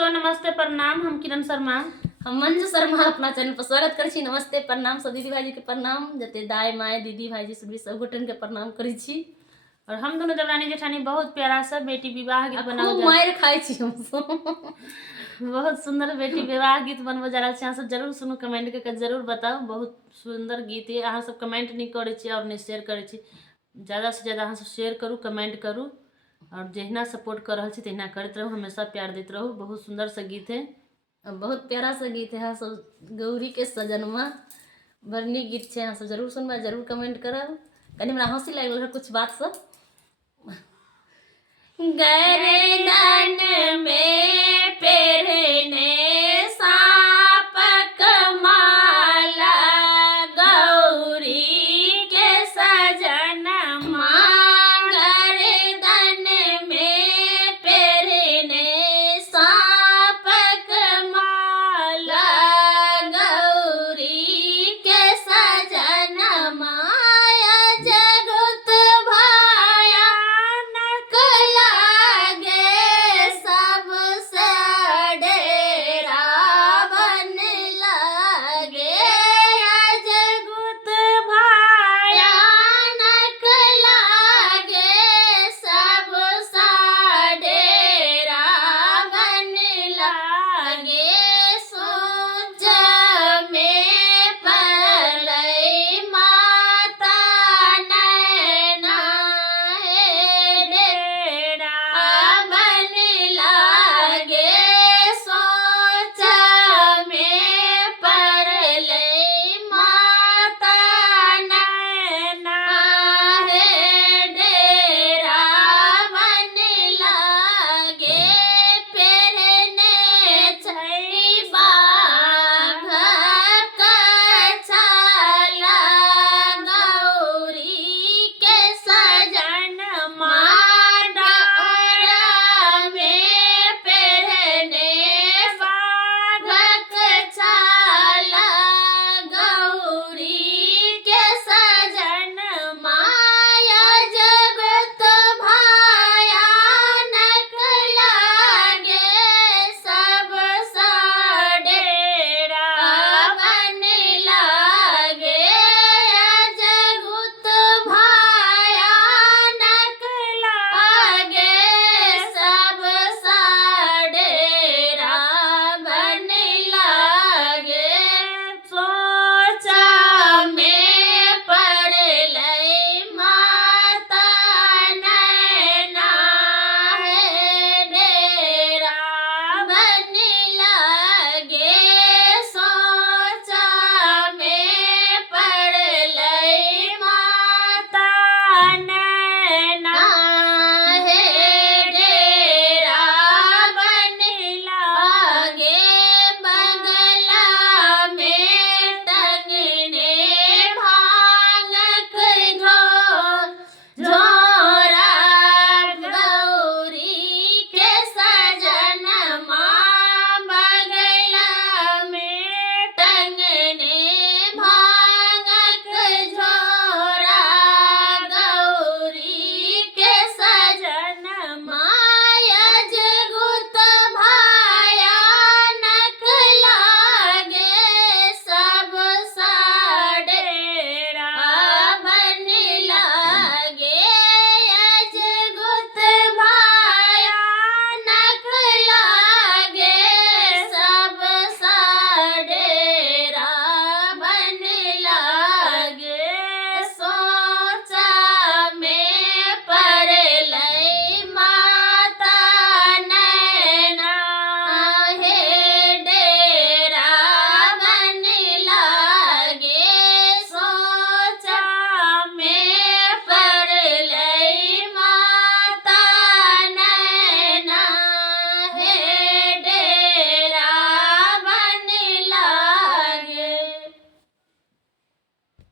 तो नमस्ते प्रणाम, हम किरण शर्मा। हम मंजू शर्मा अपना चैनल पर स्वागत करै छी। नमस्ते प्रणाम सब दीदी भाई जी के प्रणाम, जते दाई माय दीदी भाई जी सब गोटन के प्रणाम करै छी। और हम दोनों देवरानी जेठानी बहुत प्यारा सा बेटी विवाह गीत बनाओ खूब मार खाई छी हम सब। बहुत सुंदर बेटी विवाह गीत बनबो जा रहल छी। अहाँ सब जरूर सुनू, कमेंट करके जरूर बताओ। बहुत सुंदर गीत है। अहाँ सब कमेंट नहीं करै छी और नहीं शेयर करै छी। ज़्यादा से ज़्यादा अहाँ सब शेयर करू, कमेंट करू और जहिना सपोर्ट कर रहल छी तहिना करते रहू, हमेशा प्यार देते रहू। बहुत सुंदर सा गीत है, बहुत प्यारा सा गीत है। सब गौरी के सजनमा बड़ नीक गीत है। अहाँ सब जरूर सुनबा, जरूर कमेंट करब। कनी हमरा हंसी लागल कुछ बात सब। गर्दन में